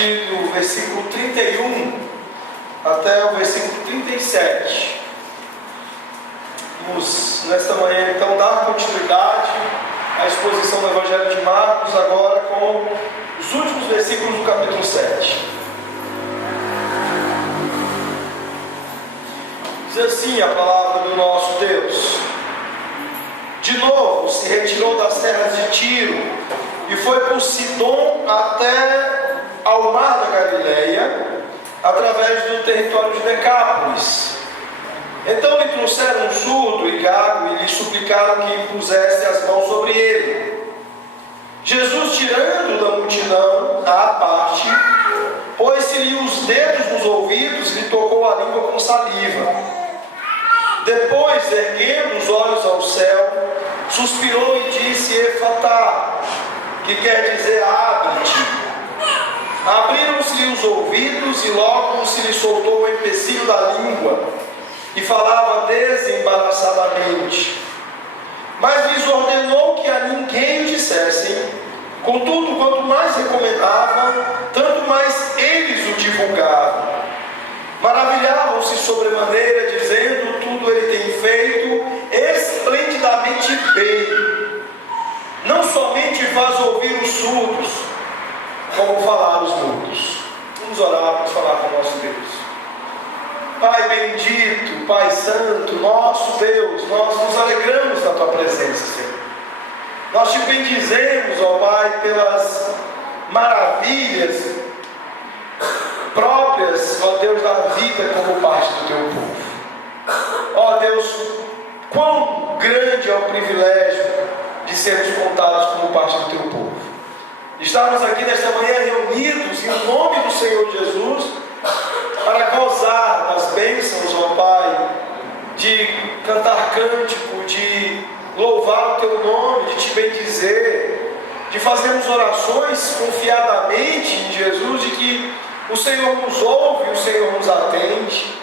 partir do versículo 31 até o versículo 37. Vamos, nesta manhã, então, dar continuidade à exposição do Evangelho de Marcos, agora com os últimos versículos do capítulo 7. Diz assim a palavra do nosso Deus: de novo se retirou das terras de Tiro e foi por Sidom até ao mar da Galileia, através do território de Decápolis. Então lhe trouxeram um surdo e gago e lhe suplicaram que impusesse as mãos sobre ele. Jesus, tirando da multidão à parte, pôs-se-lhe os dedos nos ouvidos e lhe tocou a língua com saliva. Depois, erguendo os olhos ao céu, suspirou e disse: Efatá, que quer dizer abre-te. Abriram-se-lhe os ouvidos e logo se lhe soltou o empecilho da língua e falava desembaraçadamente. Mas lhes ordenou que a ninguém dissessem. Contudo, quanto mais recomendava, tanto mais eles o divulgavam. Maravilhavam-se sobremaneira, dizendo: tudo ele tem feito esplendidamente bem. Não somente faz ouvir os surdos, como falar os mudos. Vamos orar para falar com o nosso Deus. Pai bendito, Pai santo, nosso Deus, nós nos alegramos na Tua presença, Senhor. Nós Te bendizemos, ó Pai, pelas maravilhas próprias, ó Deus, da vida como parte do Teu povo. Ó Deus, quão grande é o privilégio de sermos contados como parte do Teu povo. Estamos aqui nesta manhã reunidos em nome do Senhor Jesus para gozar das bênçãos, ó Pai, de cantar cântico, de louvar o Teu nome, de Te bendizer, de fazermos orações confiadamente em Jesus, de que o Senhor nos ouve, o Senhor nos atende,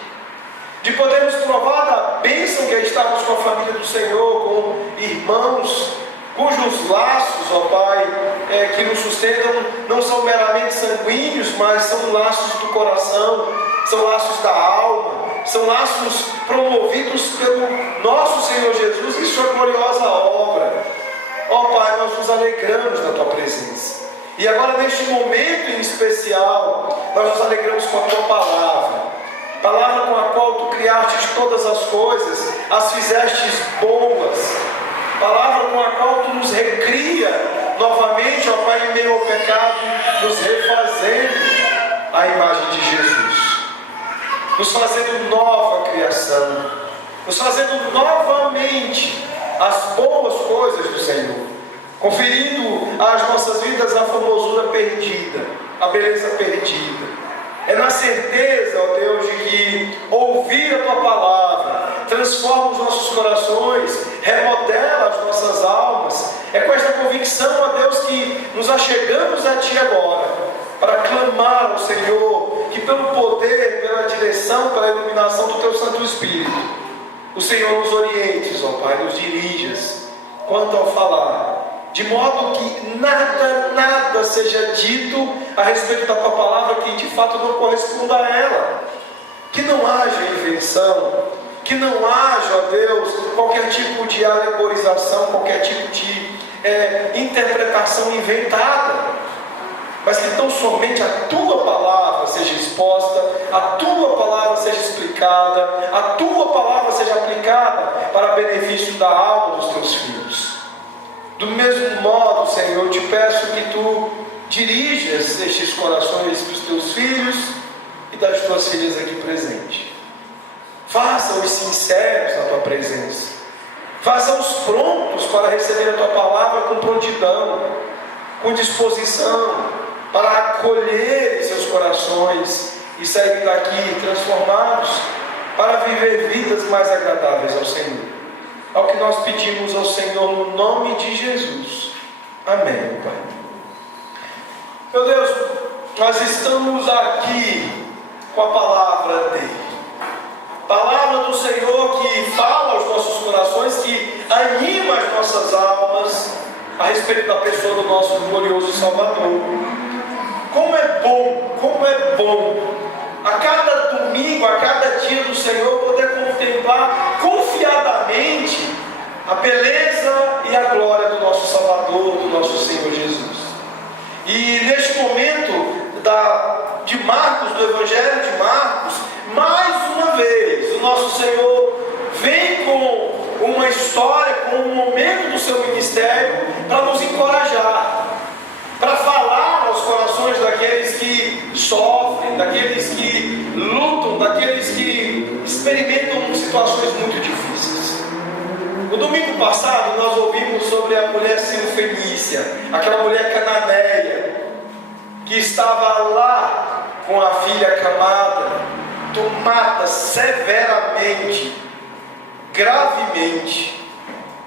de podermos provar da bênção que é estarmos com a família do Senhor, com irmãos cujos laços, ó Pai, que nos sustentam, não são meramente sanguíneos, mas são laços do coração, são laços da alma, são laços promovidos pelo nosso Senhor Jesus em Sua gloriosa obra. Ó Pai, nós nos alegramos na Tua presença. E agora, neste momento em especial, nós nos alegramos com a Tua palavra com a qual Tu criaste todas as coisas, as fizestes boas, palavra com a qual Tu nos recria novamente, ó Pai, em meio ao pecado, nos refazendo a imagem de Jesus, nos fazendo nova criação, nos fazendo novamente as boas coisas do Senhor, conferindo às nossas vidas a formosura perdida, a beleza perdida. É na certeza, ó Deus, de que ouvir a Tua palavra transforma os nossos corações, remodela as nossas almas. É com esta convicção, ó Deus, que nos achegamos a Ti agora, para clamar ao Senhor, que pelo poder, pela direção, pela iluminação do Teu Santo Espírito, o Senhor nos orientes, ó Pai, nos dirijas quanto ao falar, de modo que nada seja dito a respeito da Tua palavra que de fato não corresponda a ela. Que não haja invenção, que não haja, ó Deus, qualquer tipo de alegorização, qualquer tipo de interpretação inventada, mas que tão somente a Tua palavra seja exposta, a Tua palavra seja explicada, a Tua palavra seja aplicada para benefício da alma dos Teus filhos. Do mesmo modo, Senhor, eu Te peço que Tu dirijas estes corações dos Teus filhos e das Tuas filhas aqui presentes. Faça-os sinceros na Tua presença. Faça-os prontos para receber a Tua palavra com prontidão, com disposição, para acolher seus corações e sair daqui transformados para viver vidas mais agradáveis ao Senhor. É o que nós pedimos ao Senhor no nome de Jesus. Amém, Pai. Meu Deus, nós estamos aqui com a palavra dEle. Palavra do Senhor que fala aos nossos corações, que anima as nossas almas a respeito da pessoa do nosso glorioso Salvador. como é bom, a cada domingo, a cada dia do Senhor, poder contemplar confiadamente a beleza e a glória do nosso Salvador, do nosso Senhor Jesus. E neste momento de Marcos, do Evangelho de Marcos, mais uma vez, o nosso Senhor vem com uma história, com um momento do seu ministério, para nos encorajar, para falar aos corações daqueles que sofrem, daqueles que lutam, daqueles que experimentam situações muito difíceis. No domingo passado nós ouvimos sobre a mulher Sirofenícia, aquela mulher cananeia, que estava lá com a filha acamada, tomada severamente, gravemente,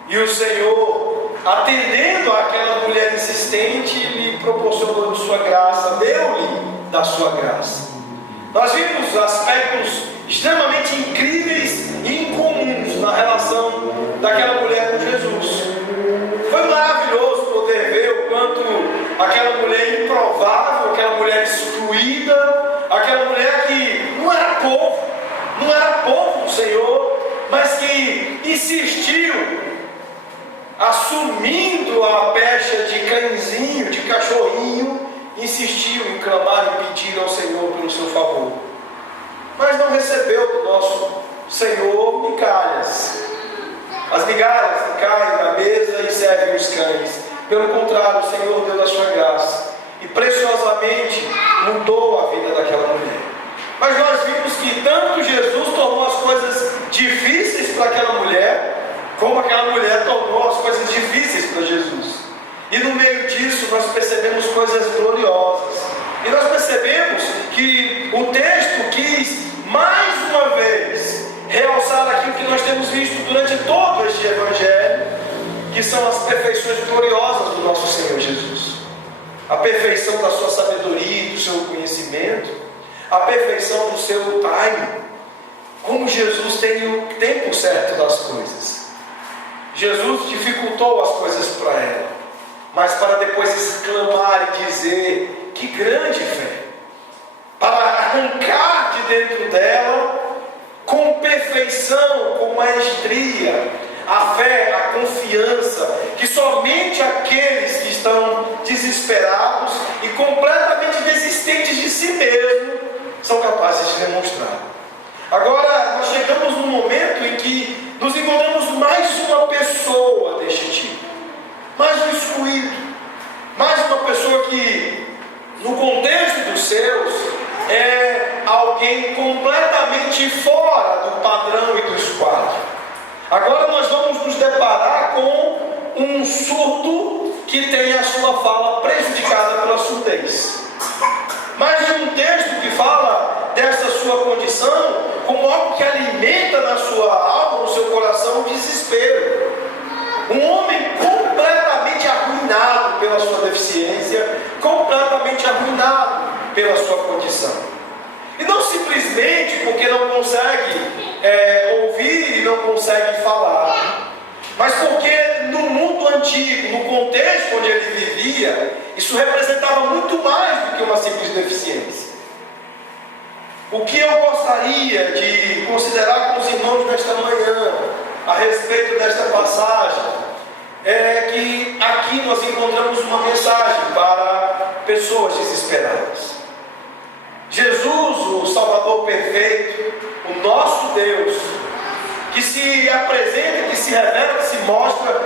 e o Senhor, atendendo àquela mulher insistente, lhe proporcionou de sua graça, deu-lhe da sua graça. Nós vimos aspectos extremamente incríveis e incomuns na relação daquela mulher com Jesus. Foi maravilhoso poder ver o quanto aquela mulher improvável, aquela mulher excluída, aquela mulher que não era povo do Senhor, mas que insistiu, assumindo a pecha de cãezinho, de cachorrinho, insistiu em clamar e pedir ao Senhor pelo seu favor, mas não recebeu do nosso Senhor migalhas, as migalhas que caem na mesa e servem os cães. Pelo contrário, o Senhor deu da sua graça e preciosamente mudou a vida daquela mulher. Mas nós vimos que tanto Jesus tornou as coisas difíceis para aquela mulher, como aquela mulher tornou as coisas difíceis para Jesus. E no meio disso nós percebemos coisas gloriosas. E nós percebemos que o texto quis mais uma vez realçar aquilo que nós temos visto durante todo este Evangelho, que são as perfeições gloriosas do nosso Senhor Jesus. A perfeição da sua sabedoria e do seu conhecimento, a perfeição do seu time, como Jesus tem o tempo certo das coisas. Jesus dificultou as coisas para ela, mas para depois exclamar e dizer: que grande fé! Para arrancar de dentro dela, com perfeição, com maestria, a fé, a confiança, que somente aqueles que estão desesperados e completamente desistentes de si mesmo são capazes de demonstrar. Agora, nós chegamos num momento em que nos encontramos mais uma pessoa deste tipo, mais um excluído, mais uma pessoa que, no contexto dos seus, é alguém completamente fora do padrão e do esquadro. Agora nós vamos nos deparar com um surdo que tem a sua fala prejudicada pela surdez. Mas de um texto que fala dessa sua condição como algo que alimenta na sua alma, no seu coração, o desespero. Um homem completamente arruinado pela sua deficiência, completamente arruinado pela sua condição. E não simplesmente porque não consegue ouvir e não consegue falar, mas porque no mundo antigo, no contexto onde ele vivia, isso representava muito mais do que uma simples deficiência. O que eu gostaria de considerar com os irmãos nesta manhã, a respeito desta passagem, é que aqui nós encontramos uma mensagem para pessoas desesperadas. Jesus, o Salvador perfeito, o nosso Deus, que se apresenta, que se revela, que se mostra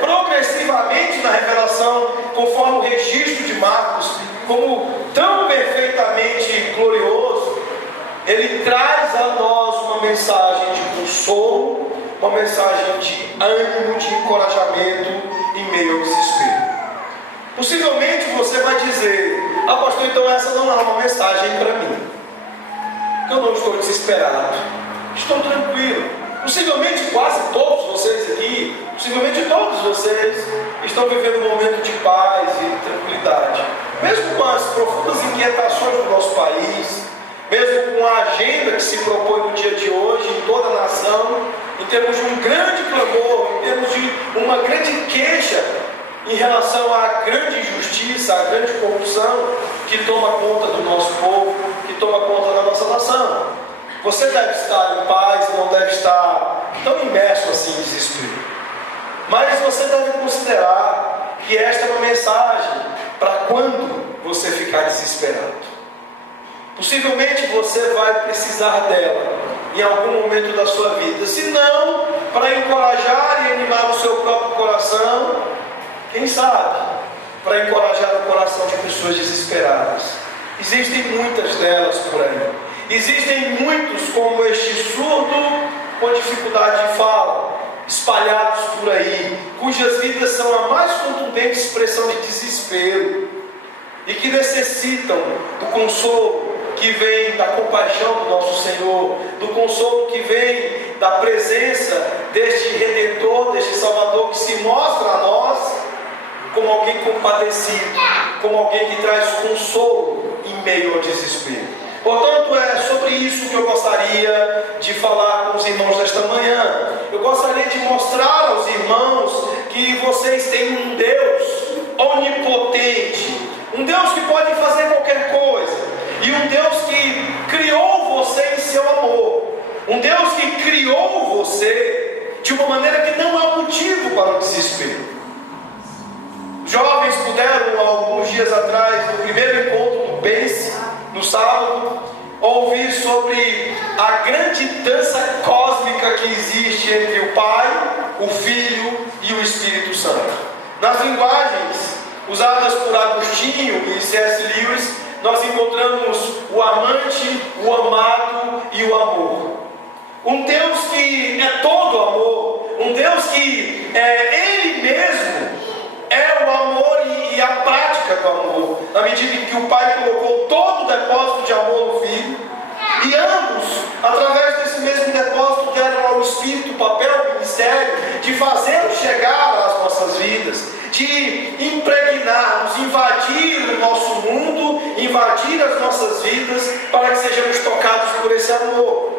progressivamente na revelação, conforme o registro de Marcos, como tão perfeitamente glorioso, ele traz a nós uma mensagem de consolo, uma mensagem de ânimo, de encorajamento em meio ao desespero. Possivelmente você vai dizer: ah, pastor, então essa não é uma mensagem para mim. Eu não estou desesperado, estou tranquilo. Possivelmente quase todos vocês aqui, possivelmente todos vocês estão vivendo um momento de paz e tranquilidade, mesmo com as profundas inquietações do nosso país, mesmo com a agenda que se propõe no dia de hoje em toda a nação, em termos de um grande clamor, em termos de uma grande queixa em relação à grande injustiça, à grande corrupção que toma conta do nosso povo, que toma conta da nossa nação. Você deve estar em paz, não deve estar tão imerso assim em desespero. Mas você deve considerar que esta é uma mensagem para quando você ficar desesperado. Possivelmente você vai precisar dela em algum momento da sua vida. Se não, para encorajar e animar o seu próprio coração, quem sabe, para encorajar o coração de pessoas desesperadas. Existem muitas delas por aí. Existem muitos como este surdo com dificuldade de fala, espalhados por aí, cujas vidas são a mais contundente expressão de desespero e que necessitam do consolo que vem da compaixão do nosso Senhor, do consolo que vem da presença deste Redentor, deste Salvador que se mostra a nós como alguém compadecido, como alguém que traz consolo em meio ao desespero. Portanto, é sobre isso que eu gostaria de falar com os irmãos desta manhã. Eu gostaria de mostrar aos irmãos que vocês têm um Deus onipotente, um Deus que pode fazer qualquer coisa, e um Deus que criou você em seu amor, um Deus que criou você de uma maneira que não há motivo para o desespero. Jovens puderam, alguns dias atrás, no primeiro encontro do Pense, no sábado, ouvir sobre a grande dança cósmica que existe entre o Pai, o Filho e o Espírito Santo. Nas linguagens usadas por Agostinho e C.S. Lewis, nós encontramos o amante, o amado e o amor. Um Deus que é todo amor, um Deus que Ele mesmo é o amor e a prática do amor, na medida em que o Pai colocou todo o depósito de amor no Filho, e ambos, através desse mesmo depósito, deram ao Espírito o papel, o ministério de fazê-lo chegar às nossas vidas, de impregnar-nos, invadir o nosso mundo, invadir as nossas vidas, para que sejamos tocados por esse amor.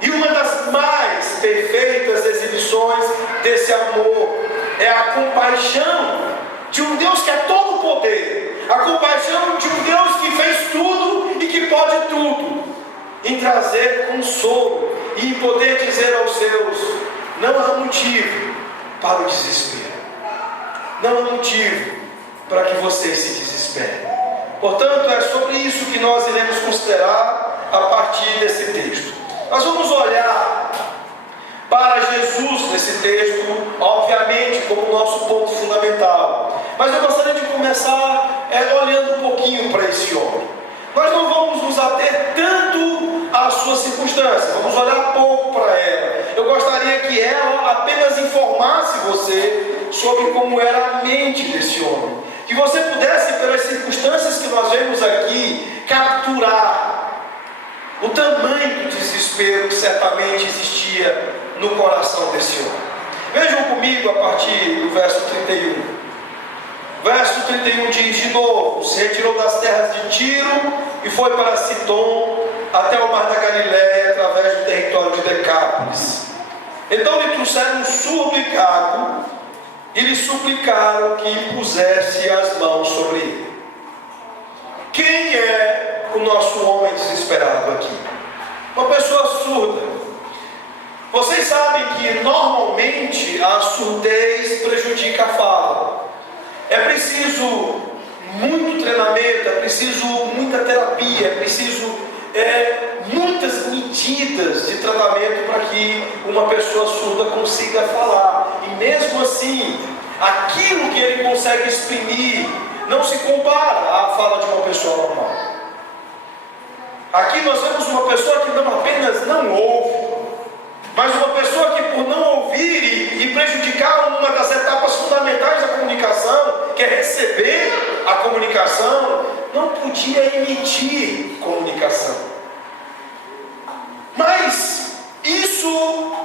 E uma das mais perfeitas exibições desse amor é a compaixão de um Deus que é todo poder, a compaixão de um Deus que fez tudo e que pode tudo, em trazer consolo e em poder dizer aos seus: não há motivo para o desespero, não há motivo para que vocês se desesperem. Portanto, é sobre isso que nós iremos considerar a partir desse texto. Nós vamos olhar para Jesus nesse texto, obviamente, como nosso ponto fundamental. Mas eu gostaria de começar olhando um pouquinho para esse homem. Nós não vamos nos ater tanto às suas circunstâncias, vamos olhar pouco para ela. Eu gostaria que ela apenas informasse você sobre como era a mente desse homem. Que você pudesse, pelas circunstâncias que nós vemos aqui, capturar o tamanho do desespero que certamente existia no coração desse homem. Vejam comigo a partir do verso 31. Verso 31 diz de novo: se retirou das terras de Tiro e foi para Sidom, até o mar da Galiléia, através do território de Decápolis. Então lhe trouxeram um surdo e gago e lhe suplicaram que impusesse as mãos sobre ele. Quem é o nosso homem desesperado aqui? Uma pessoa surda. Vocês sabem que normalmente a surdez prejudica a fala. É preciso muito treinamento, é preciso muita terapia, é preciso muitas medidas de tratamento para que uma pessoa surda consiga falar. E mesmo assim, aquilo que ele consegue exprimir não se compara à fala de uma pessoa normal. Aqui nós vemos uma pessoa que não apenas não ouve, mas uma pessoa que, por não ouvir e prejudicar uma das etapas fundamentais da comunicação, que é receber a comunicação, não podia emitir comunicação. Mas isso,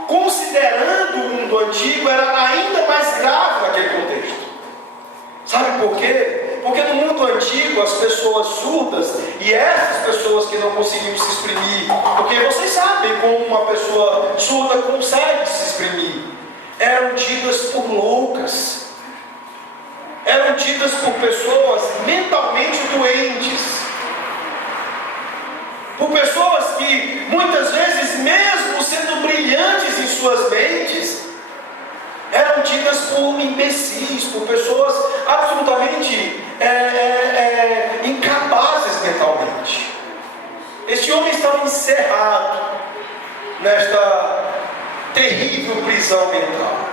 considerando o mundo antigo, era ainda mais grave naquele contexto. Sabe por quê? Porque no mundo antigo as pessoas surdas e essas pessoas que não conseguiam se exprimir, porque vocês sabem como uma pessoa surda consegue se exprimir, eram tidas por loucas. eram tidas por pessoas mentalmente doentes, por pessoas que muitas vezes, mesmo sendo brilhantes em suas mentes, eram tidas por imbecis, por pessoas absolutamente incapazes mentalmente. Este homem estava encerrado nesta terrível prisão mental.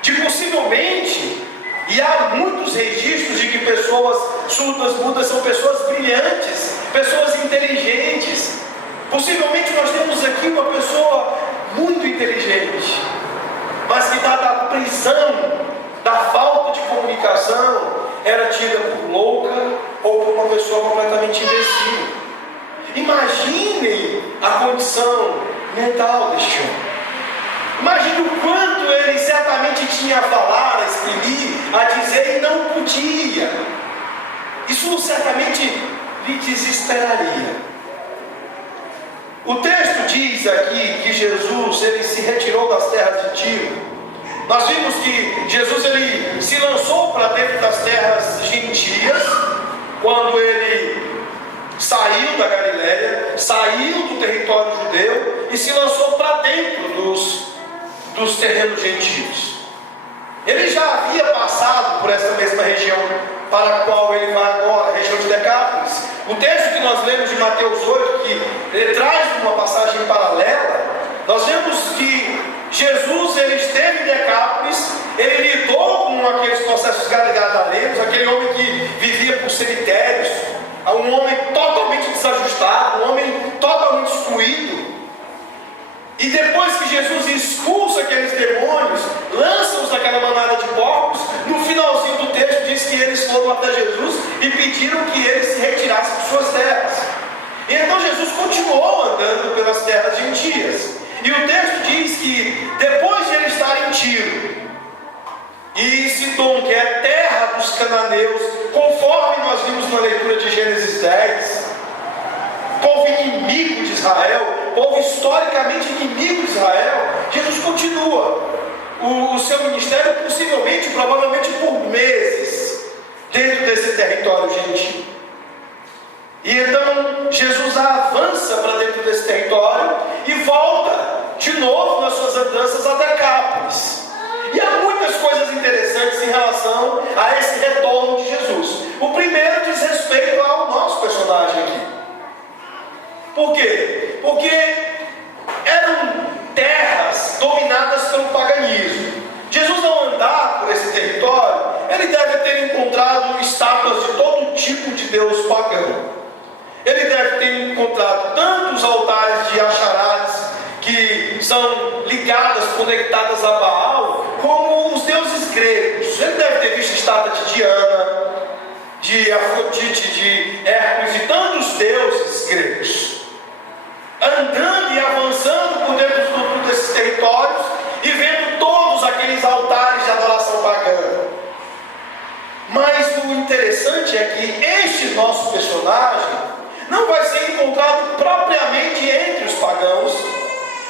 De possivelmente, e há muitos registros de que pessoas surdas, mudas são pessoas brilhantes, pessoas inteligentes. Possivelmente nós temos aqui uma pessoa muito inteligente, mas que dada a prisão da falta de comunicação, era tida por louca ou por uma pessoa completamente imbecil. Imaginem a condição mental deste homem. Imagine o quanto ele certamente tinha a falar, a exprimir, a dizer e não podia. Isso certamente lhe desesperaria. O texto diz aqui que Jesus ele se retirou das terras de Tiro. Nós vimos que Jesus ele se lançou para dentro das terras gentias quando ele saiu da Galiléia, saiu do território judeu e se lançou para dentro dos terrenos gentios. Ele já havia passado por essa mesma região para a qual ele vai agora, a região de Decápolis. O texto que nós lemos de Mateus 8, que ele traz uma passagem paralela, nós vemos que Jesus ele esteve em Decápolis, ele lidou com aqueles processos gadarenos, aquele homem que vivia por cemitérios, um homem totalmente desajustado, um homem totalmente excluído. E depois que Jesus expulsa aqueles demônios, lança-os naquela manada de porcos, no finalzinho do texto diz que eles foram até Jesus e pediram que ele se retirasse de suas terras. E então Jesus continuou andando pelas terras gentias. E o texto diz que depois de ele estar em Tiro e Sidom, que é a terra dos cananeus, conforme nós vimos na leitura de Gênesis 10, povo inimigo de Israel, povo historicamente inimigo de Israel, Jesus continua o seu ministério, possivelmente, provavelmente por meses, dentro desse território gentil. E então Jesus avança para dentro desse território e volta de novo nas suas andanças a Decápolis. E há muitas coisas interessantes em relação a esse retorno de Jesus. O primeiro diz respeito ao nosso personagem aqui. Por quê? Porque eram terras dominadas pelo paganismo. Jesus, ao andar por esse território, ele deve ter encontrado estátuas de todo tipo de deus pagão. Ele deve ter encontrado tantos altares de Axarades, que são ligadas, conectadas a Baal, como os deuses gregos. Ele deve ter visto estátua de Diana, de Afrodite, de Hércules e tantos deuses gregos, andando e avançando por dentro desses territórios e vendo todos aqueles altares de adoração pagã. Mas o interessante é que este nosso personagem não vai ser encontrado propriamente entre os pagãos,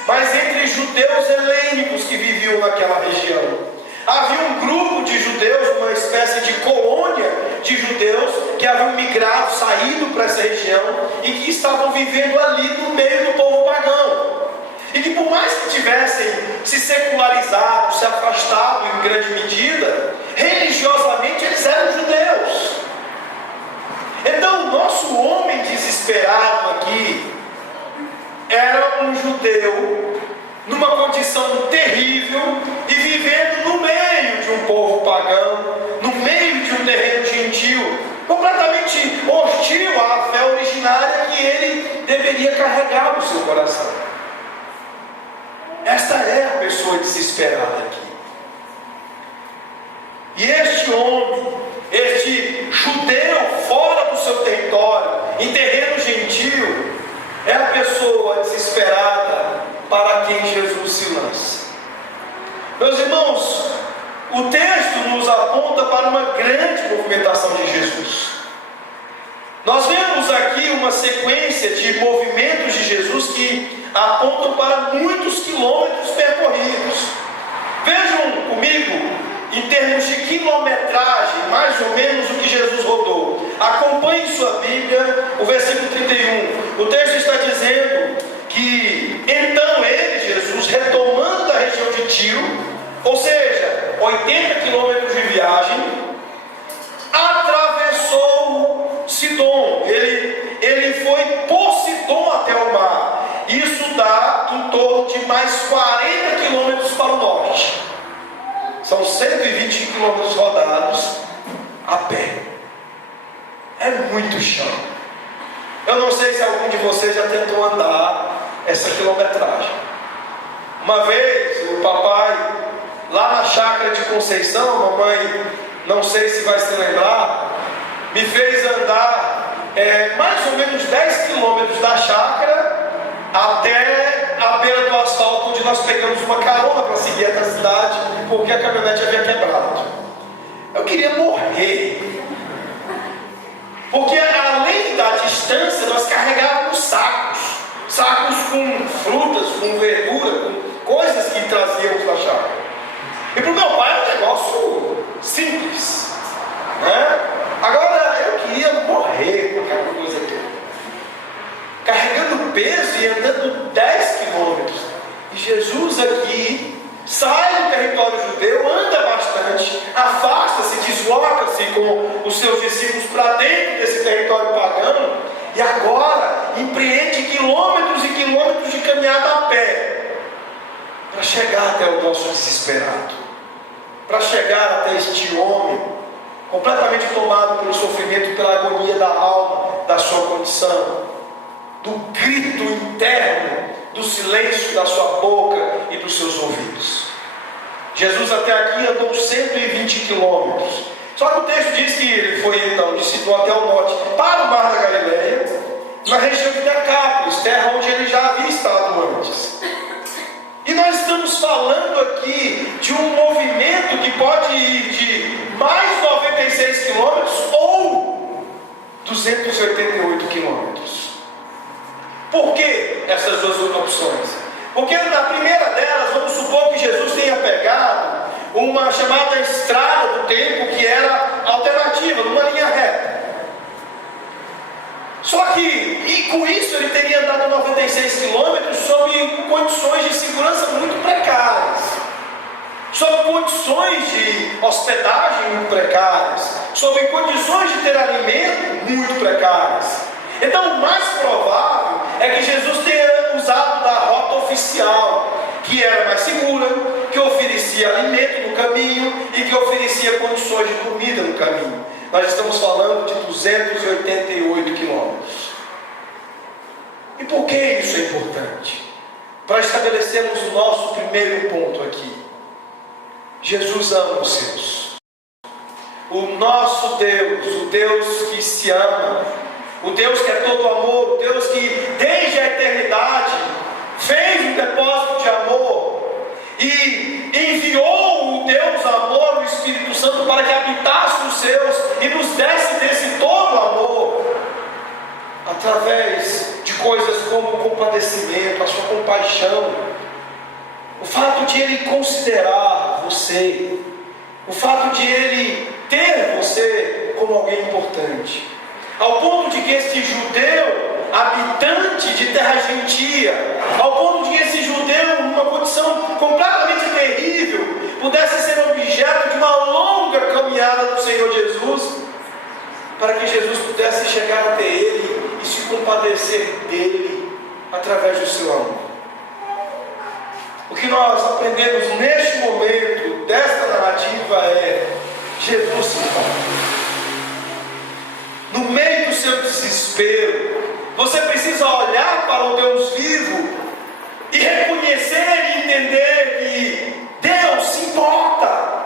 mas entre judeus helênicos que viviam naquela região. Havia um grupo de judeus, uma espécie de colônia de judeus que haviam migrado, saído para essa região e que estavam vivendo ali no meio do povo pagão. E que por mais que tivessem se secularizado, se afastado em grande medida, religiosamente eles eram judeus. Então o nosso homem desesperado aqui era um judeu numa condição terrível e vivendo no meio de um povo pagão, no meio de um terreno gentil, completamente hostil à fé originária que ele deveria carregar no seu coração. Esta é a pessoa desesperada aqui. E este homem, este judeu fora do seu território, em terreno gentil, é a pessoa desesperada para quem Jesus se lança. Meus irmãos, o texto nos aponta para uma grande movimentação de Jesus. Nós vemos aqui uma sequência de movimentos de Jesus que apontam para muitos quilômetros percorridos. Vejam comigo em termos de quilometragem, mais ou menos o que Jesus rodou. Acompanhe sua Bíblia, o versículo 31. O texto está dizendo que então ele, Jesus, retomando da região de Tiro, ou seja, 80 quilômetros de viagem, atravessou Sidom. Ele foi por Sidom até o mar. Isso dá em torno de mais 40 quilômetros para o norte. São 120 quilômetros rodados a pé. É muito chão. Eu não sei se algum de vocês já tentou andar essa quilometragem. Uma vez o papai, lá na chácara de Conceição, a mamãe, não sei se vai se lembrar, me fez andar mais ou menos 10 quilômetros da chácara até a beira do asfalto, onde nós pegamos uma carona para seguir até a cidade, porque a caminhonete havia quebrado. Eu queria morrer, porque além da distância nós carregávamos sacos com frutas, com verdura, com coisas que trazíamos da chácara. E para o meu pai é um negócio simples, né? Agora eu queria morrer com aquela coisa toda, carregando peso e andando 10 quilômetros. E Jesus aqui sai do território judeu, anda bastante, afasta-se, desloca-se com os seus discípulos para dentro desse território pagano, e agora empreende quilômetros e quilômetros de caminhada a pé para chegar até o nosso desesperado, para chegar até este homem completamente tomado pelo sofrimento e pela agonia da alma, da sua condição, do grito interno, do silêncio da sua boca e dos seus ouvidos. Jesus até aqui andou 120 quilômetros. Só que o texto diz que ele foi então de Sidom até o norte para o mar da Galileia, na região de Decápolis, terra onde ele já havia estado antes. E nós estamos falando aqui de um movimento que pode ir de mais 96 quilômetros ou 288 quilômetros. Por que essas duas opções? Porque na primeira delas, vamos supor que Jesus tenha pegado uma chamada estrada do tempo, que era alternativa, numa linha reta. Só que, e com isso, ele teria andado 96 quilômetros sob condições de segurança muito precárias, sob condições de hospedagem muito precárias, sob condições de ter alimento muito precárias. Então, o mais provável é que Jesus tenha usado da rota oficial, que era mais segura, que oferecia alimento no caminho e que oferecia condições de comida no caminho. Nós estamos falando de 288 quilômetros. E por que isso é importante? Para estabelecermos o nosso primeiro ponto aqui. Jesus ama os seus. O nosso Deus, o Deus que se ama, o Deus que é todo amor, o Deus que desde a eternidade fez um depósito de amor e enviou o Deus amor, o Espírito Santo, para que habitasse os seus e nos desse desse todo amor, através de coisas como o compadecimento, a sua compaixão, o fato de Ele considerar você, o fato de Ele ter você como alguém importante, ao ponto de que este judeu, habitante de terra gentia, ao ponto de que esse judeu, numa condição completamente terrível, pudesse ser objeto de uma longa caminhada do Senhor Jesus, para que Jesus pudesse chegar até ele e se compadecer dele através do seu amor. O que nós aprendemos neste momento desta narrativa é: Jesus se importa. No meio do seu desespero, você precisa olhar para o Deus vivo e reconhecer e entender que Deus se importa.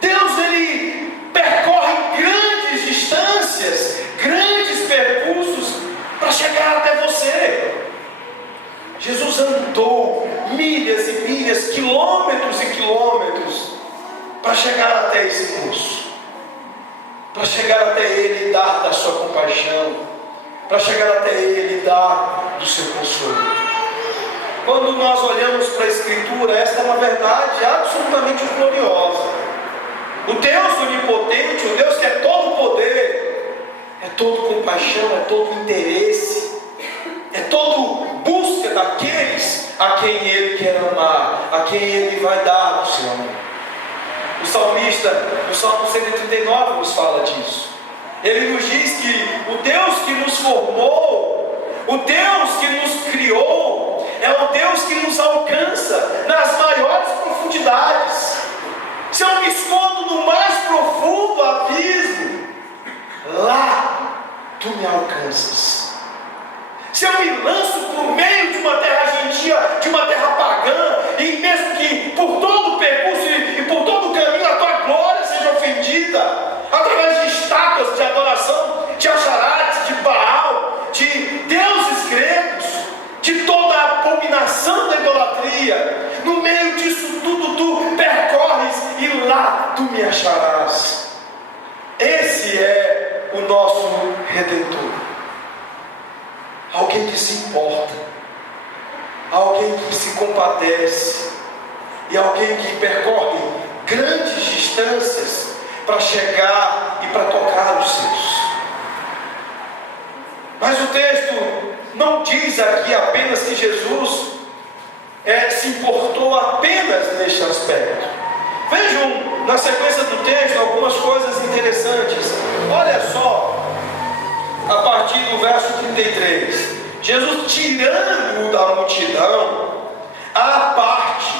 Deus, Ele percorre grandes distâncias, grandes percursos para chegar até você. Jesus andou milhas e milhas, quilômetros e quilômetros para chegar até esse moço, para chegar até ele e dar da sua compaixão, para chegar até ele e dar do seu consolo. quando nós olhamos para a Escritura, esta é uma verdade absolutamente gloriosa. O Deus onipotente, o Deus que é todo poder, é todo compaixão, é todo interesse, é todo busca daqueles a quem Ele quer amar, a quem Ele vai dar o seu amor. O salmista, no Salmo 139, nos fala disso. Ele nos diz que o Deus que nos formou, o Deus que nos criou, é o Deus que nos alcança nas maiores profundidades. Se eu me escondo no mais profundo abismo, lá tu me alcanças. Se eu me lanço por meio de uma terra gentia, de uma terra pagã, e mesmo que por todo o percurso e por todo o caminho a tua glória seja ofendida, através de estátuas de adoração, de Axarate, de Baal, de deuses gregos, de toda a abominação da idolatria, no meio disso tudo tu percorres e lá tu me acharás. Esse é o nosso Redentor. Alguém que se importa, alguém que se compadece, e alguém que percorre grandes distâncias para chegar e para tocar os seus. Mas o texto não diz aqui apenas que Jesus se importou apenas neste aspecto. Vejam na sequência do texto algumas coisas interessantes. Olha só, a partir do verso 33, Jesus, tirando-o da multidão à parte,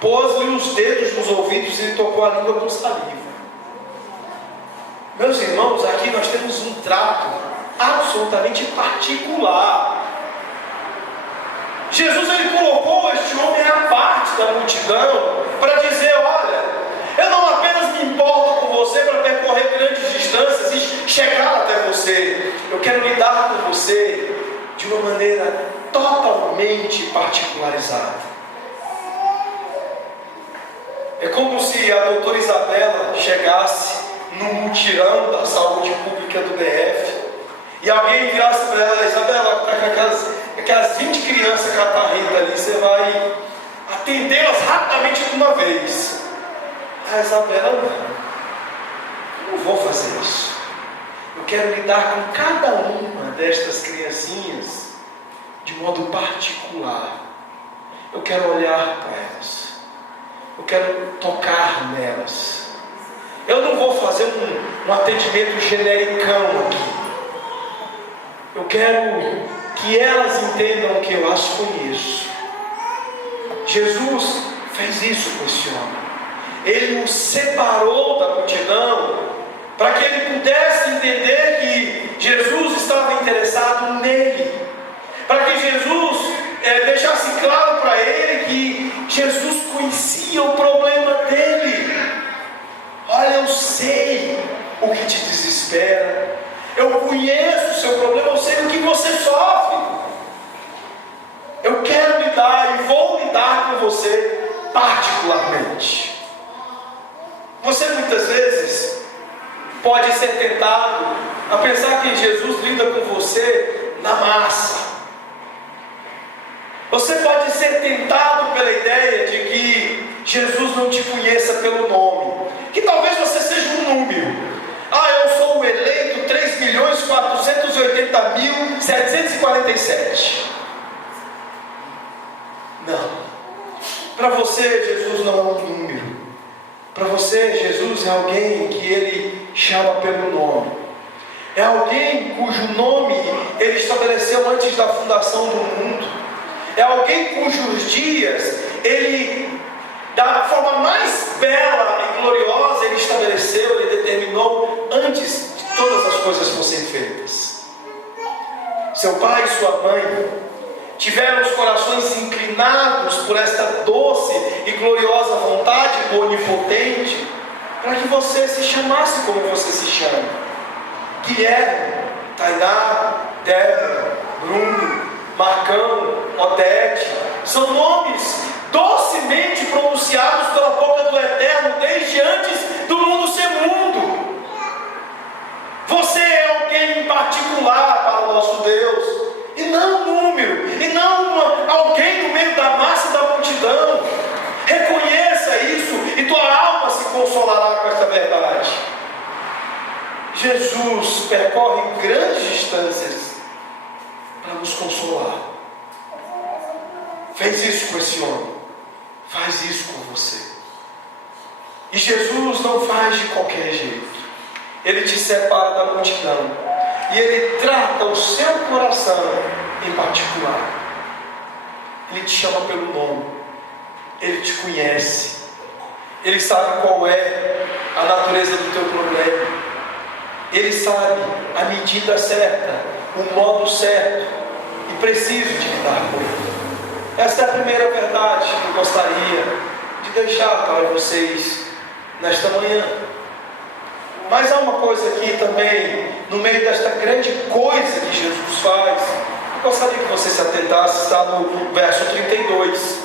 pôs-lhe os dedos nos ouvidos e tocou a língua com saliva. Meus irmãos, aqui nós temos um trato absolutamente particular. Jesus, ele colocou este homem à parte da multidão para dizer: olha, eu não apenas me importo com você para percorrer grandes distâncias e chegar até você, eu quero lidar com você de uma maneira totalmente particularizada. É como se a doutora Isabela chegasse no mutirão da saúde pública do DF e alguém virasse para ela: Isabela, está com aquelas 20 crianças que ela está rindo ali, você vai atendê-las rapidamente de uma vez. A Isabela, não vou fazer isso. Eu quero lidar com cada uma destas criancinhas de modo particular. Eu quero olhar para elas. Eu quero tocar nelas. Eu não vou fazer um atendimento genericão aqui. Eu quero que elas entendam que eu as conheço. Jesus fez isso com esse homem. Ele o separou da multidão para que ele pudesse entender que Jesus estava interessado nele, para que Jesus deixasse claro para ele que Jesus conhecia o problema dele. Olha, eu sei o que te desespera, eu conheço o seu problema, eu sei o que você sofre. Eu quero lidar e vou lidar com você particularmente. Você muitas vezes pode ser tentado a pensar que Jesus lida com você na massa. Você pode ser tentado pela ideia de que Jesus não te conheça pelo nome, que talvez você seja um número. Eu sou o eleito 3.480.747. Não. Para você, Jesus não é um número. Para você, Jesus é alguém que Ele chama pelo nome. É alguém cujo nome Ele estabeleceu antes da fundação do mundo. É alguém cujos dias Ele, da forma mais bela e gloriosa, Ele estabeleceu, Ele determinou antes de todas as coisas fossem feitas. Seu pai e sua mãe tiveram os corações inclinados por esta doce e gloriosa vontade do Onipotente, para que você se chamasse como você se chama. Guilherme, Tainá, Débora, Bruno, Marcão, Odete, são nomes docemente pronunciados pela boca do Eterno desde antes do mundo ser mundo. Você é alguém em particular para o nosso Deus, e não um número, e não alguém no meio consolará com esta verdade. Jesus percorre grandes distâncias para nos consolar. Fez isso com esse homem, faz isso com você. E Jesus não faz de qualquer jeito. Ele te separa da multidão e Ele trata o seu coração em particular. Ele te chama pelo nome, Ele te conhece, Ele sabe qual é a natureza do teu problema, Ele sabe a medida certa, o modo certo e preciso de lidar com ele. Esta é a primeira verdade que eu gostaria de deixar para vocês nesta manhã. Mas há uma coisa aqui também, no meio desta grande coisa que Jesus faz, eu gostaria que você se atentasse, está no verso 32.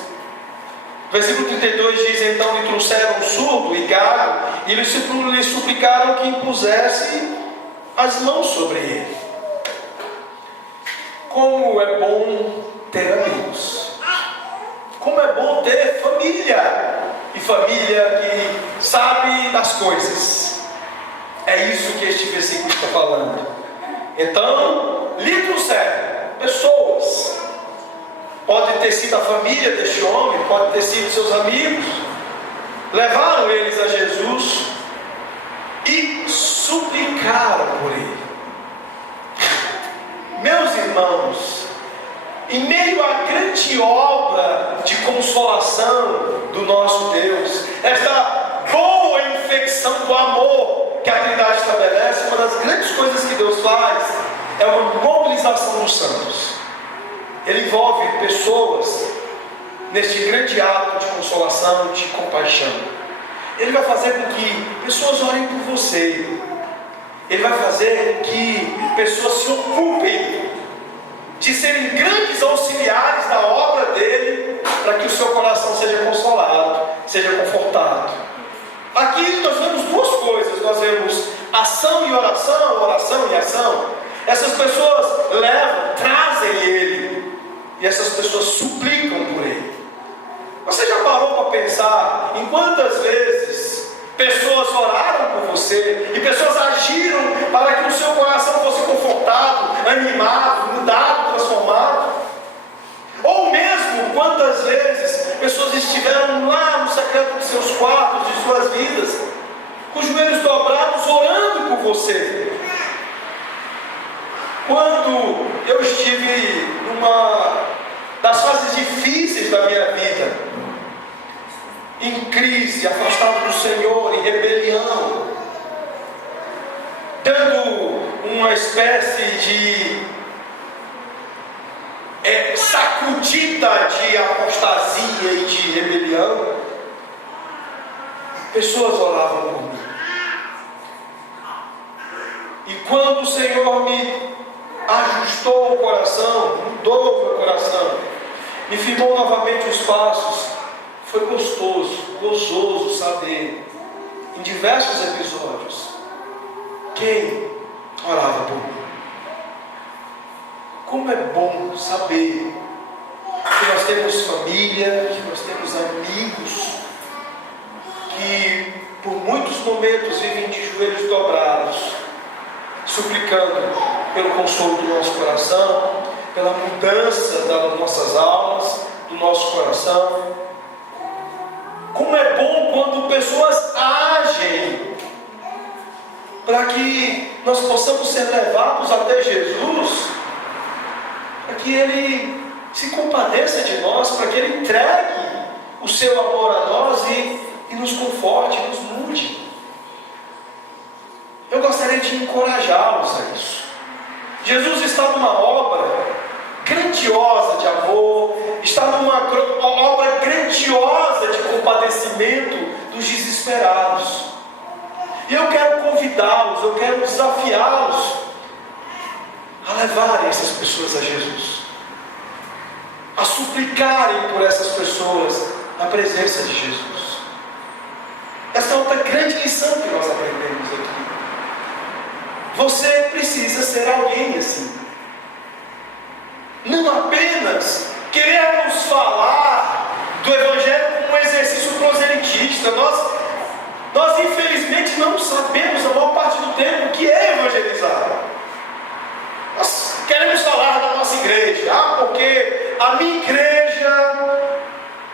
Versículo 32 diz: então lhe trouxeram um surdo e gago, e lhe suplicaram que impusesse as mãos sobre ele. Como é bom ter amigos. Como é bom ter família. E família que sabe das coisas. É isso que este versículo está falando. Então, lhe trouxeram pessoas. Pode ter sido a família deste homem, pode ter sido seus amigos. Levaram eles a Jesus e suplicaram por ele. Meus irmãos, em meio à grande obra de consolação do nosso Deus, esta boa infecção do amor que a Trindade estabelece, uma das grandes coisas que Deus faz é uma mobilização dos santos. Ele envolve pessoas neste grande ato de consolação, de compaixão. Ele vai fazer com que pessoas orem por você. Ele vai fazer com que pessoas se ocupem de serem grandes auxiliares da obra dele, para que o seu coração seja consolado, seja confortado. Aqui nós vemos duas coisas. Nós vemos ação e oração, oração e ação. Essas pessoas levam, trazem ele, e essas pessoas suplicam por ele. Você já parou para pensar em quantas vezes pessoas oraram por você e pessoas agiram para que o seu coração fosse confortado, animado, mudado, transformado? Ou mesmo quantas vezes pessoas estiveram lá no secreto de seus quartos, de suas vidas, com os joelhos dobrados, orando por você? Quando eu estive numa das fases difíceis da minha vida, em crise, afastado do Senhor, em rebelião, dando uma espécie de sacudida de apostasia e de rebelião, pessoas oravam por mim. E quando o Senhor me ajustou o coração, mudou o meu coração, me firmou novamente os passos, foi gozoso saber, em diversos episódios, quem orava por mim. Como é bom saber que nós temos família, que nós temos amigos, que por muitos momentos vivem de joelhos dobrados, suplicando pelo consolo do nosso coração, pela mudança das nossas almas, do nosso coração. Como é bom quando pessoas agem para que nós possamos ser levados até Jesus, para que Ele se compadeça de nós, para que Ele entregue o seu amor a nós e nos conforte, nos mude. Eu gostaria de encorajá-los a isso. Jesus está numa obra grandiosa de amor, está numa obra grandiosa de compadecimento dos desesperados. E eu quero convidá-los, eu quero desafiá-los a levarem essas pessoas a Jesus, a suplicarem por essas pessoas na presença de Jesus. Essa é outra grande lição que nós aprendemos aqui. Você precisa ser alguém assim. Não apenas queremos falar do Evangelho como um exercício proselitista. Nós infelizmente não sabemos a maior parte do tempo o que é evangelizar. Nós queremos falar da nossa igreja, porque a minha igreja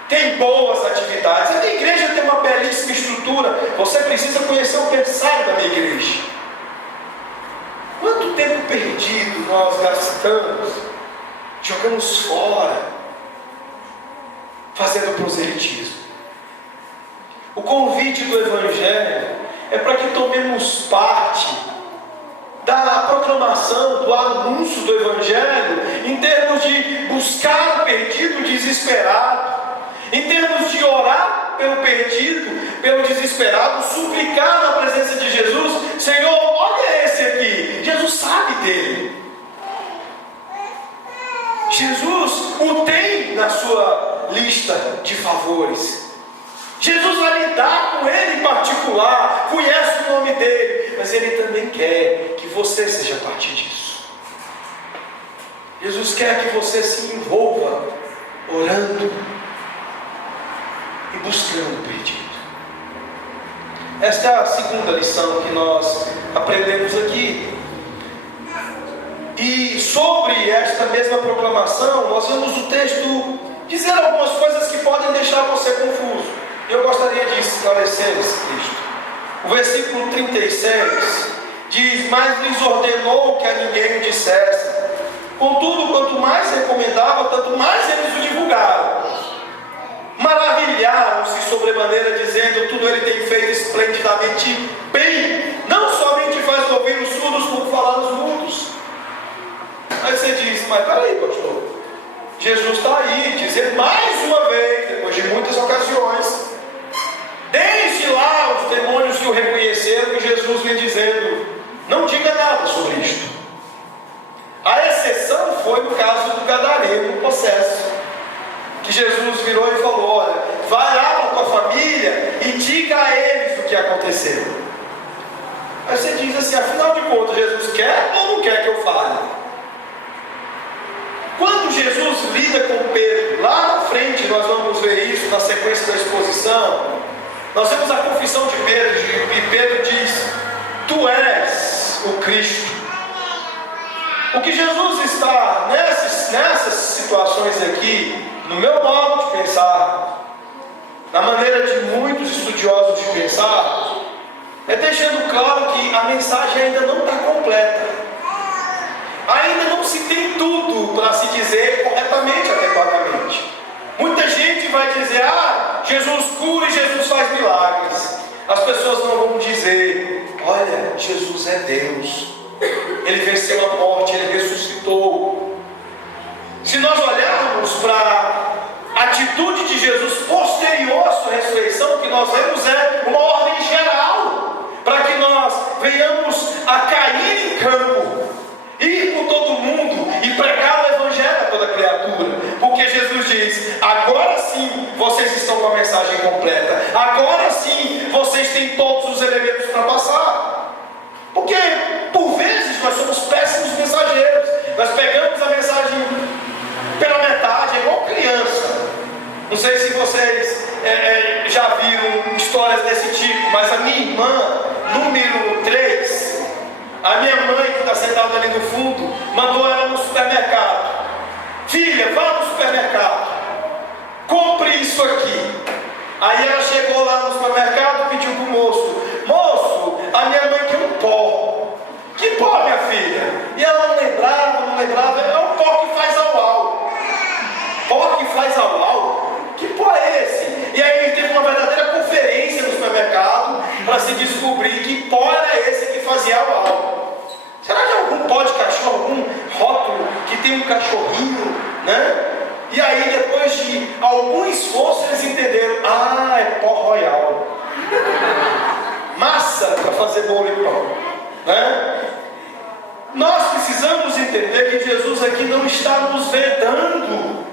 tem boas atividades, a minha igreja tem uma belíssima estrutura. Você precisa conhecer o pensário da minha igreja. Quanto tempo perdido nós gastamos, jogamos fora, fazendo proselitismo. O convite do Evangelho é para que tomemos parte da proclamação, do anúncio do Evangelho, em termos de buscar o perdido desesperado, em termos de orar pelo perdido, pelo desesperado, suplicar na presença de Jesus: Senhor, olha esse aqui. Jesus sabe dele. Jesus o tem na sua lista de favores. Jesus vai lidar com ele em particular, conhece o nome dele, mas ele também quer que você seja parte disso. Jesus quer que você se envolva orando e buscando o perdido. Esta é a segunda lição que nós aprendemos aqui. E sobre esta mesma proclamação, nós vemos o texto dizer algumas coisas que podem deixar você confuso. Eu gostaria de esclarecer esse texto. O versículo 36 diz: mas lhes ordenou que a ninguém o dissesse. Contudo, quanto mais recomendava, tanto mais eles o divulgaram. Maravilharam-se sobremaneira, dizendo: tudo ele tem feito esplendidamente bem. Não somente faz ouvir os surdos, como falar os mudos. Aí você diz: mas peraí, pastor, Jesus está aí dizendo mais uma vez, depois de muitas ocasiões, desde lá os demônios que o reconheceram, que Jesus vem dizendo: não diga nada sobre isto. A exceção foi no caso do gadareno possesso, que Jesus virou e falou: olha, vai lá para a tua família e diga a eles o que aconteceu. Aí você diz assim: afinal de contas, Jesus quer ou não quer que eu fale? Quando Jesus lida com Pedro, lá na frente nós vamos ver isso na sequência da exposição. Nós vemos a confissão de Pedro, e Pedro diz: tu és o Cristo. O que Jesus está nessas situações aqui, no meu modo de pensar, na maneira de muitos estudiosos de pensar, é deixando claro que a mensagem ainda não está completa. Ainda não se tem tudo para se dizer corretamente, adequadamente. Muita gente vai dizer: ah, Jesus cura e Jesus faz milagres. As pessoas não vão dizer: olha, Jesus é Deus, Ele venceu a morte, Ele ressuscitou. Se nós olharmos para a atitude de Jesus posterior à sua ressurreição, o que nós vemos é uma ordem geral, para que nós venhamos a cair em campo, ir por todo mundo e pregar o Evangelho a toda criatura, porque Jesus diz: agora sim vocês estão com a mensagem completa, agora sim vocês têm todos os elementos para passar. Porque por vezes nós somos péssimos mensageiros, nós pegamos a mensagem pela metade, é igual criança. Não sei se vocês já viram histórias desse tipo, mas a minha irmã, número 3, a minha mãe, que está sentada ali no fundo, mandou ela no supermercado: filha, vá no supermercado, compre isso aqui. Aí ela chegou lá no supermercado e pediu para o moço: moço, a minha mãe quer um pó. Que pó, minha filha? E ela não lembrava. É um pó que faz au-au. Pó que faz au-au? Que pó é esse? E aí teve uma verdadeira conferência no supermercado para se descobrir que pó era esse que fazia au-au. Será que é algum pó de cachorro, algum rótulo que tem um cachorrinho, né? E aí, depois de algum esforço, eles entenderam: ah, é pó royal. Massa para fazer bolo e pão, né? Nós precisamos entender que Jesus aqui não está nos vedando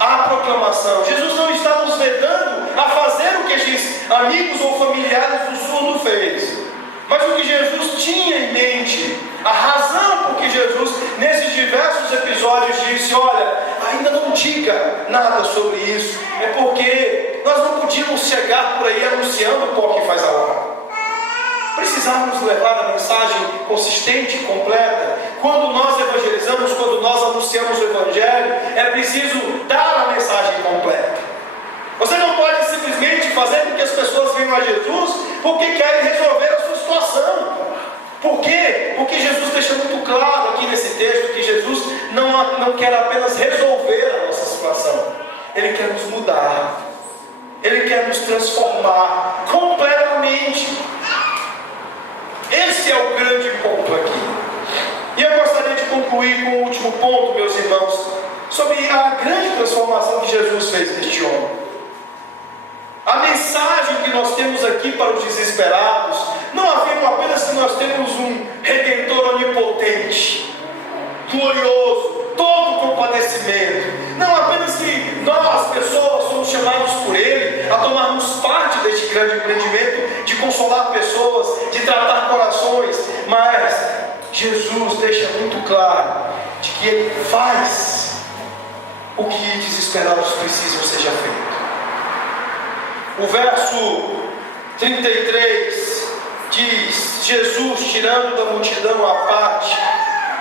a proclamação. Jesus não está nos vedando a fazer o que esses amigos ou familiares do surdo fez. Mas o que Jesus tinha em mente, a razão por que Jesus, nesses diversos episódios, disse: olha, ainda não diga nada sobre isso, é porque nós não podíamos chegar por aí anunciando o pó que faz a obra. Precisamos levar a mensagem consistente, completa. Quando nós evangelizamos, quando nós anunciamos o Evangelho, é preciso dar a mensagem completa. Você não pode simplesmente fazer com que as pessoas venham a Jesus porque querem resolver a sua situação. Por quê? Porque Jesus deixa muito claro aqui nesse texto que Jesus não quer apenas resolver a nossa situação. Ele quer nos mudar. Ele quer nos transformar completamente. Esse é o grande ponto aqui. E eu gostaria de concluir com o último ponto, meus irmãos, sobre a grande transformação que Jesus fez neste homem. A mensagem que nós temos aqui para os desesperados não afirma apenas que nós temos um Redentor onipotente, glorioso, todo compadecimento. Não apenas que nós, pessoas, somos chamados por Ele a tomarmos parte deste grande empreendimento de consolar pessoas, de tratar corações, mas Jesus deixa muito claro de que Ele faz o que desesperados precisam seja feito. O verso 33 diz: Jesus, tirando da multidão à parte,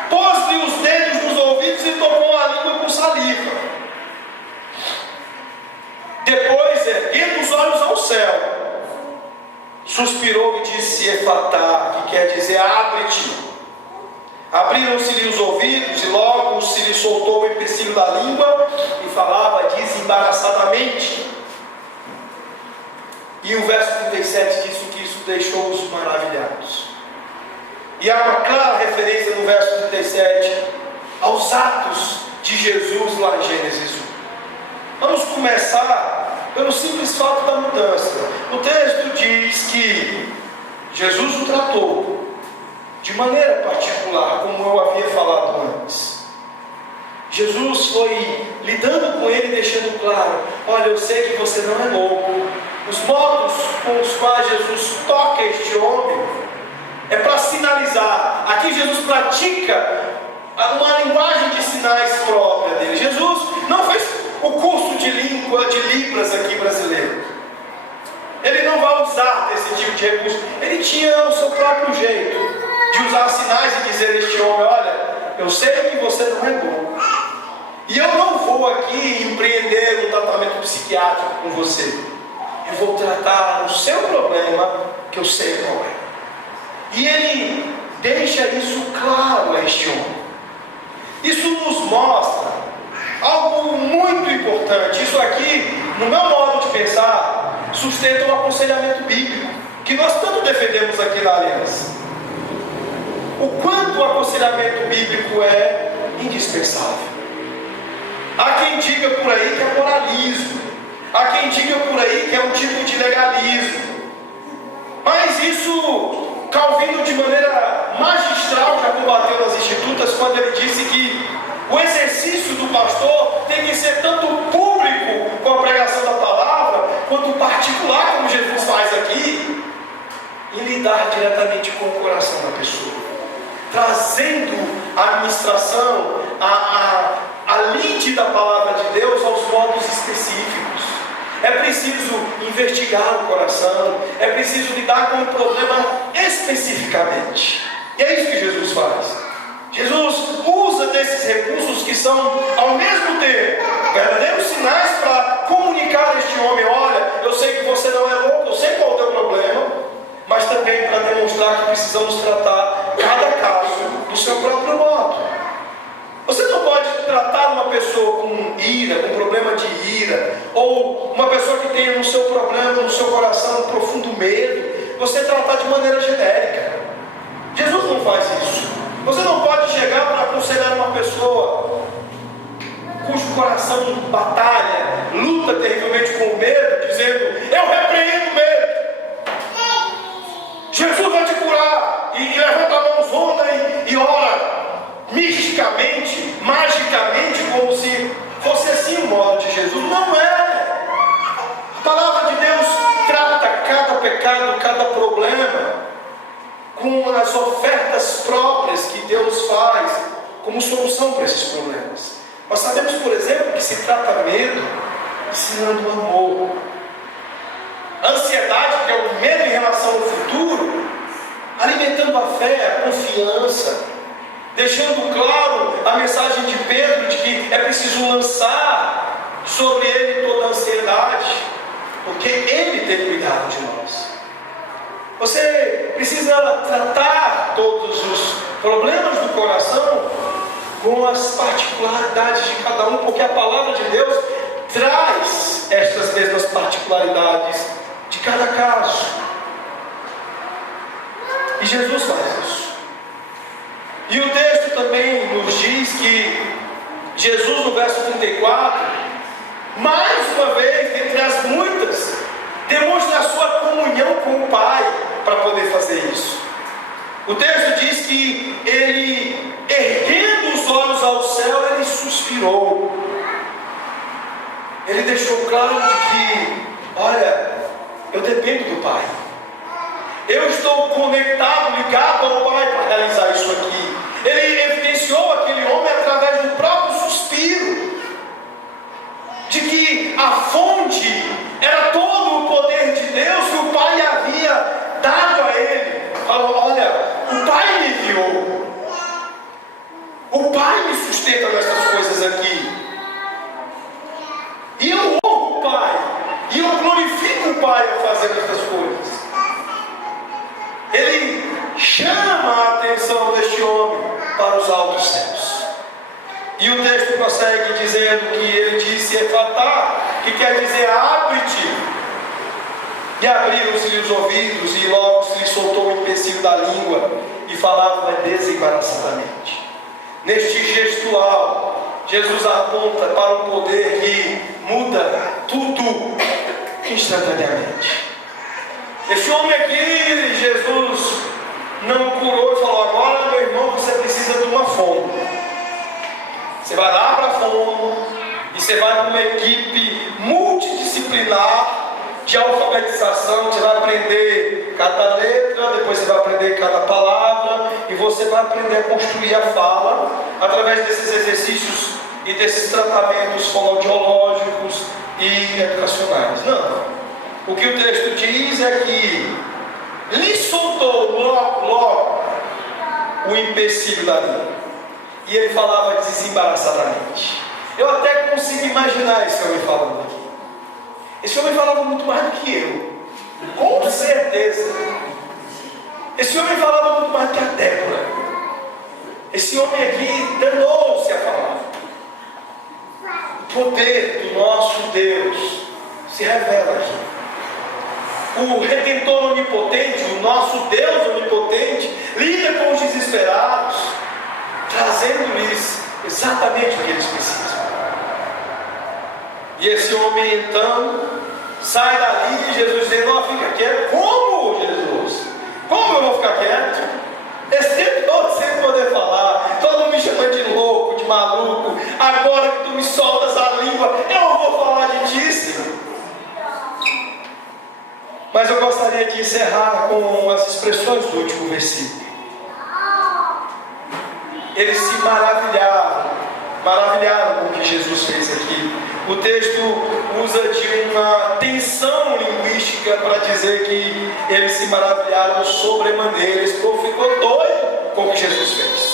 pôs-lhe os dedos nos ouvidos e tocou a língua com saliva. Depois, erguendo os olhos ao céu, suspirou e disse: Efatá, que quer dizer abre-te. Abriram-se-lhe os ouvidos e logo se lhe soltou o empecilho da língua e falava desembaraçadamente. E o verso 37 diz que isso deixou-os maravilhados. E há uma clara referência no verso 37 aos atos de Jesus lá em Gênesis 1. Vamos começar pelo simples fato da mudança. O texto diz que Jesus o tratou de maneira particular, como eu havia falado antes. Jesus foi lidando com ele, deixando claro: olha, eu sei que você não é louco. Os modos com os quais Jesus toca este homem é para sinalizar. Aqui Jesus pratica uma linguagem de sinais própria dele. Jesus não fez o curso de língua de Libras aqui brasileiro. Ele não vai usar desse tipo de recurso. Ele tinha o seu próprio jeito de usar sinais e dizer a este homem: olha, eu sei que você não é bom, e eu não vou aqui empreender um tratamento psiquiátrico com você. Eu vou tratar o seu problema, que eu sei qual é. E ele deixa isso claro a este homem. Isso nos mostra algo muito importante. Isso aqui, no meu modo de pensar, sustenta um aconselhamento bíblico que nós tanto defendemos aqui na Aliança. O quanto o aconselhamento bíblico é indispensável. Há quem diga por aí que é moralismo. Há quem diga por aí que é um tipo de legalismo. Mas isso Calvino, de maneira magistral, já combateu nas Institutas, quando ele disse que o exercício do pastor tem que ser tanto público com a pregação da palavra, quanto particular, como Jesus faz aqui, e lidar diretamente com o coração da pessoa, trazendo a administração, a lide da palavra de Deus aos modos específicos. É preciso investigar o coração, é preciso lidar com o problema especificamente. E é isso que Jesus faz. Jesus usa desses recursos que são, ao mesmo tempo, verdadeiros sinais para comunicar a este homem: olha, eu sei que você não é louco, eu sei qual é o teu problema, mas também para demonstrar que precisamos tratar cada caso do seu próprio modo. Você não pode tratar uma pessoa com ira, com problema de ira, ou uma pessoa que tenha no seu problema, no seu coração, um profundo medo, você tratar de maneira genérica. Jesus não faz isso. Você não pode chegar para aconselhar uma pessoa cujo coração batalha, luta terrivelmente com o medo, dizendo: eu repreendo o medo, Jesus vai te curar, e levanta a mãozona e ora misticamente, magicamente, como se fosse assim o modo de Jesus. Não é. A palavra de Deus trata cada pecado, cada problema com as ofertas próprias que Deus faz como solução para esses problemas. Nós sabemos, por exemplo, que se trata medo ensinando amor. ansiedade, que é o medo em relação ao futuro, alimentando a fé, a confiança, deixando claro a mensagem de Pedro de que é preciso lançar sobre ele toda a ansiedade, porque ele tem cuidado de nós. Você precisa tratar todos os problemas do coração com as particularidades de cada um, porque a palavra de Deus traz estas mesmas particularidades de cada caso. E Jesus faz isso. E o texto também nos diz que Jesus, no verso 34, mais uma vez, dentre as muitas, demonstra a sua comunhão com o Pai para poder fazer isso. O texto diz que ele, erguendo os olhos ao céu, ele suspirou. Ele deixou claro de que, olha, eu dependo do Pai. Eu estou conectado, ligado ao Pai para realizar isso aqui. Ele evidenciou aquele homem através do próprio suspiro, de que a fonte era todo o poder de Deus que o Pai havia dado a ele. Falou, olha, o Pai me enviou, o Pai me sustenta nessas coisas aqui, e eu honro o Pai, e eu glorifico o Pai ao fazer essas coisas. Ele chama a atenção deste homem para os altos céus. E o texto prossegue dizendo que ele disse Efatá, que quer dizer abre-te. E abriram-se-lhe os ouvidos, e logo se lhe soltou o empecilho da língua, e falava desembaraçadamente. Neste gestual, Jesus aponta para um poder que muda tudo instantaneamente. Este homem aqui, Jesus não curou e falou, agora meu irmão, você precisa de uma fono. Você vai lá para a fono e você vai para uma equipe multidisciplinar de alfabetização. Você vai aprender cada letra, depois você vai aprender cada palavra, e você vai aprender a construir a fala através desses exercícios e desses tratamentos fonoaudiológicos e educacionais. Não. O que o texto diz é que lhe soltou logo o empecilho da língua, e ele falava desembaraçadamente. Eu até consigo imaginar esse homem falando aqui. Esse homem falava muito mais do que eu, com certeza. Esse homem falava muito mais do que a Débora. Esse homem aqui danou-se a falar. O poder do nosso Deus se revela aqui. O Redentor onipotente, o nosso Deus onipotente, lida com os desesperados, trazendo-lhes exatamente o que eles precisam. E esse homem então sai dali e Jesus diz, não, fica quieto. Como, Jesus? Como eu vou ficar quieto? Esse tempo todo sem poder falar, todo mundo me chama de louco, de maluco. Agora que tu me soltas a língua, eu vou falar de ti, Senhor. Mas eu gostaria de encerrar com as expressões do último versículo. Eles se maravilharam com o que Jesus fez aqui. O texto usa de uma tensão linguística para dizer que eles se maravilharam sobremaneira. Esse povo ficou doido com o que Jesus fez.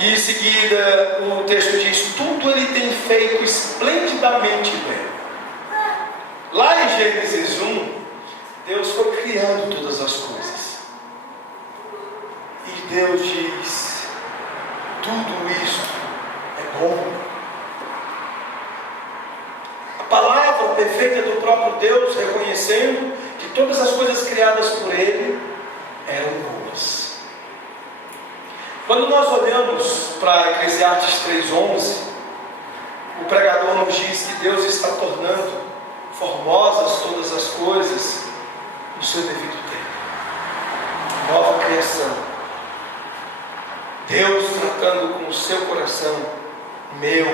E em seguida o texto diz, tudo ele tem feito esplendidamente bem. Lá em Gênesis 1, Deus foi criando todas as coisas. E Deus diz, tudo isso é bom. A palavra perfeita do próprio Deus, reconhecendo que todas as coisas criadas por Ele eram boas. Quando nós olhamos para Eclesiastes 3:11, o pregador nos diz que Deus está tornando formosas todas as coisas no seu devido tempo. Nova criação. Deus tratando com o seu coração, meu,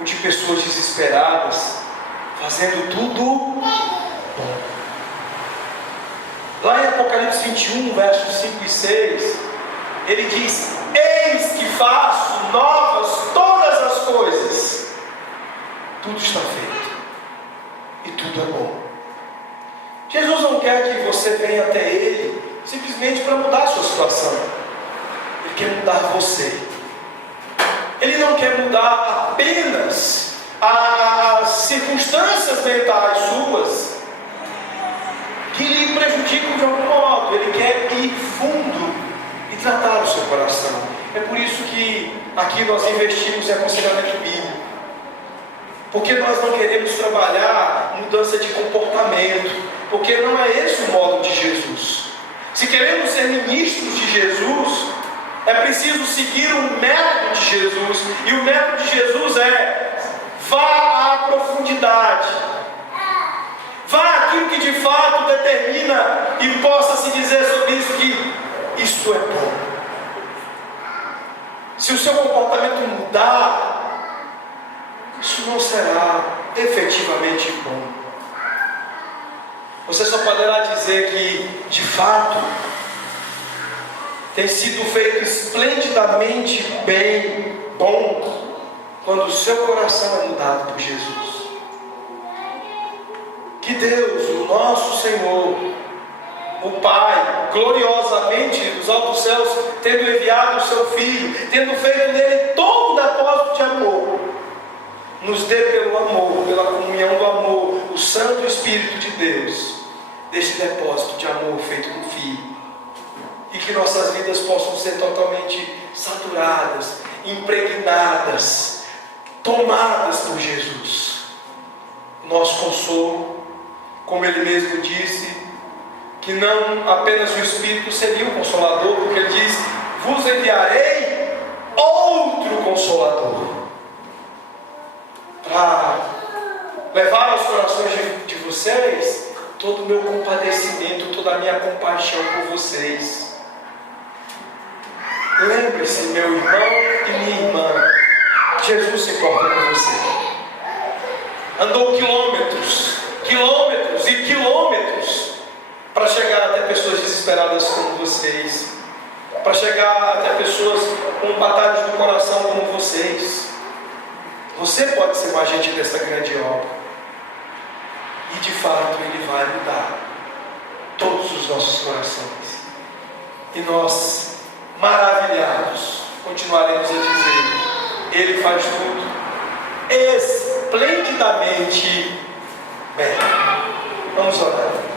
o de pessoas desesperadas, fazendo tudo bom. Lá em Apocalipse 21, versos 5 e 6, ele diz, eis que faço novas todas as coisas. Tudo está feito. E tudo é bom. vem até Ele simplesmente para mudar a sua situação. Ele quer mudar você. Ele não quer mudar apenas as circunstâncias mentais suas que lhe prejudicam de algum modo. Ele quer ir fundo e tratar o seu coração. É por isso que aqui nós investimos em aconselhamento bíblico. Porque nós não queremos trabalhar mudança de comportamento. Porque não é esse o modo de Jesus. Se queremos ser ministros de Jesus, é preciso seguir o método de Jesus. E o método de Jesus é: vá à profundidade. Vá àquilo que de fato determina e possa se dizer sobre isso que isso é bom. Se o seu comportamento mudar, isso não será efetivamente bom. Você só poderá dizer que de fato tem sido feito esplendidamente bom, quando o seu coração é mudado por Jesus. Que Deus, o nosso Senhor, o Pai, gloriosamente dos altos céus, tendo enviado o seu Filho, tendo feito nele todo o depósito de amor, nos dê pelo amor, pela comunhão do amor, o Santo Espírito de Deus, deste depósito de amor feito no Filho. E que nossas vidas possam ser totalmente saturadas, impregnadas, tomadas por Jesus. Nosso consolo, como Ele mesmo disse, que não apenas o Espírito seria o Consolador, porque Ele diz: vos enviarei outro Consolador, para levar aos corações de vocês todo o meu compadecimento, toda a minha compaixão por vocês. Lembre-se, meu irmão e minha irmã, Jesus se importa com você. Andou quilômetros e quilômetros para chegar até pessoas desesperadas como vocês, para chegar até pessoas com batalhas no coração como vocês. Você pode ser um agente dessa grande obra, e de fato Ele vai mudar todos os nossos corações, e nós, maravilhados, continuaremos a dizer: Ele faz tudo esplendidamente bem. Vamos orar.